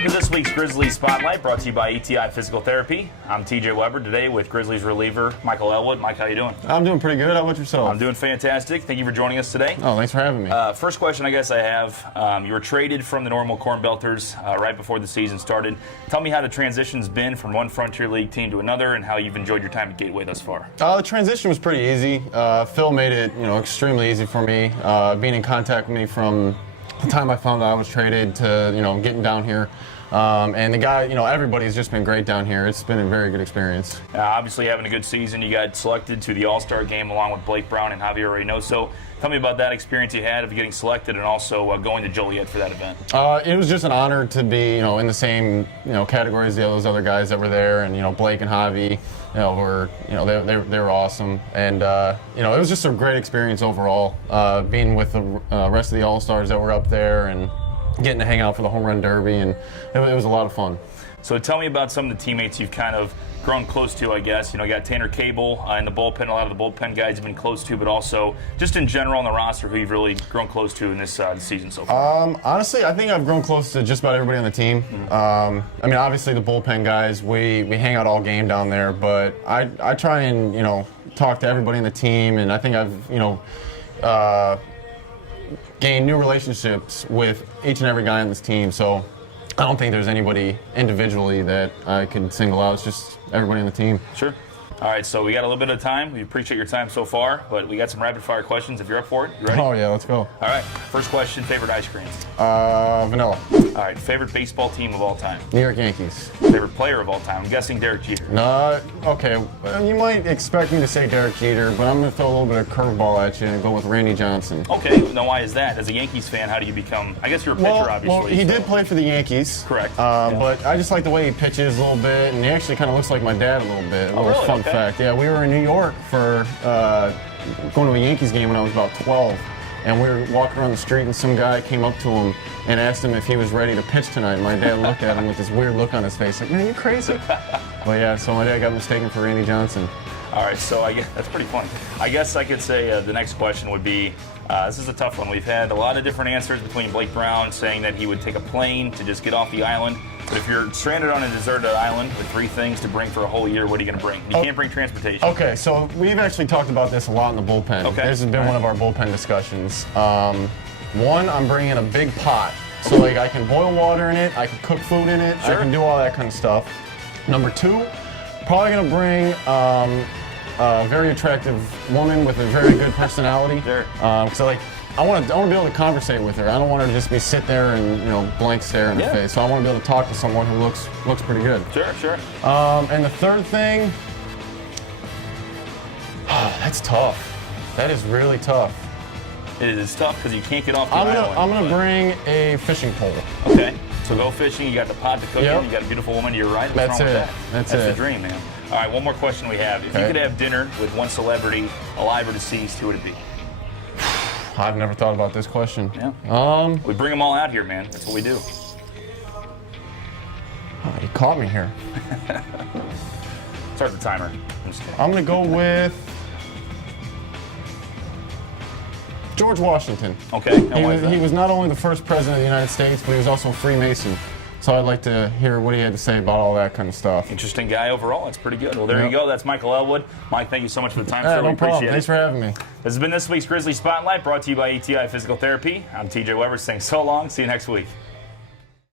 Welcome to this week's Grizzlies Spotlight, brought to you by ATI Physical Therapy. I'm TJ Weber today with Grizzlies reliever Michael Elwood. Mike, how you doing? I'm doing pretty good. How about yourself? I'm doing fantastic. Thank you for joining us today. Oh, thanks for having me. First question I guess I have, you were traded from the normal Corn Belters right before the season started. Tell me how the transition's been from one Frontier League team to another and how you've enjoyed your time at Gateway thus far. The transition was pretty easy. Phil made it, extremely easy for me, being in contact with me from the time I found out I was traded to, getting down here. And the guy, everybody's just been great down here. It's been a very good experience. Obviously having a good season. You got selected to the All-Star game along with Blake Brown and Javier Reynoso. Tell me about that experience you had of getting selected and also going to Joliet for that event. It was just an honor to be, in the same, category as those other guys that were there. And, Blake and Javi, they were awesome. And, it was just a great experience overall, being with the rest of the All-Stars that were up there and getting to hang out for the home run derby, and it was a lot of fun. So tell me about some of the teammates you've kind of grown close to, I guess. You got Tanner Cable in the bullpen. A lot of the bullpen guys you've been close to, but also just in general on the roster who you've really grown close to in this season so far. Honestly, I think I've grown close to just about everybody on the team. Obviously the bullpen guys, we hang out all game down there, but I try and, talk to everybody on the team, and I think I've, gain new relationships with each and every guy on this team. So I don't think there's anybody individually that I could single out. It's just everybody on the team. Sure. All right, so we got a little bit of time. We appreciate your time so far, but we got some rapid-fire questions. If you're up for it, you ready? Oh, yeah, let's go. All right, first question, favorite ice cream? Vanilla. All right, favorite baseball team of all time? New York Yankees. Favorite player of all time? I'm guessing Derek Jeter. No, okay. Well, you might expect me to say Derek Jeter, but I'm going to throw a little bit of curveball at you and go with Randy Johnson. Okay, now why is that? As a Yankees fan, how do you become, I guess you're a pitcher, obviously. Well, he did play for the Yankees. Correct. But I just like the way he pitches a little bit, and he actually kind of looks like my dad a little bit. Oh, really? Fun Okay. fact. Yeah, we were in New York for going to a Yankees game when I was about 12, and we were walking around the street, and some guy came up to him and asked him if he was ready to pitch tonight. My dad looked at him with this weird look on his face, like, man, you crazy? But yeah, so my dad got mistaken for Randy Johnson. All right, so I guess that's pretty funny. I guess I could say the next question would be, this is a tough one. We've had a lot of different answers between Blake Brown saying that he would take a plane to just get off the island. But if you're stranded on a deserted island with 3 things to bring for a whole year, what are you going to bring? You can't bring transportation. Okay, so we've actually talked about this a lot in the bullpen. Okay. This has been one of our bullpen discussions. One, I'm bringing a big pot. So like I can boil water in it, I can cook food in it, Sure. I can do all that kind of stuff. Number 2, probably going to bring a very attractive woman with a very good personality. Sure. So I want to be able to conversate with her. I don't want her to just be sit there and blank stare in her face. So I want to be able to talk to someone who looks pretty good. Sure. And the third thing, that's tough. That is really tough. It is tough because you can't get off the island. I'm gonna bring a fishing pole. Okay, so go fishing. You got the pot to cook in. You got a beautiful woman to your right. What's wrong with that? That's the dream, man. All right, one more question we have. If you could have dinner with one celebrity, alive or deceased, who would it be? I've never thought about this question. Yeah. We bring them all out here, man. That's what we do. Oh, you caught me here. Start the timer. I'm just kidding. I'm gonna go with George Washington. Okay. And why is that? He was not only the first president of the United States, but he was also a Freemason. So I'd like to hear what he had to say about all that kind of stuff. Interesting guy overall. That's pretty good. Well, there you go. That's Michael Elwood. Mike, thank you so much for the time, sir. No We appreciate problem. it. Thanks for having me. This has been this week's Grizzlies Spotlight, brought to you by ATI Physical Therapy. I'm TJ Weber saying so long. See you next week.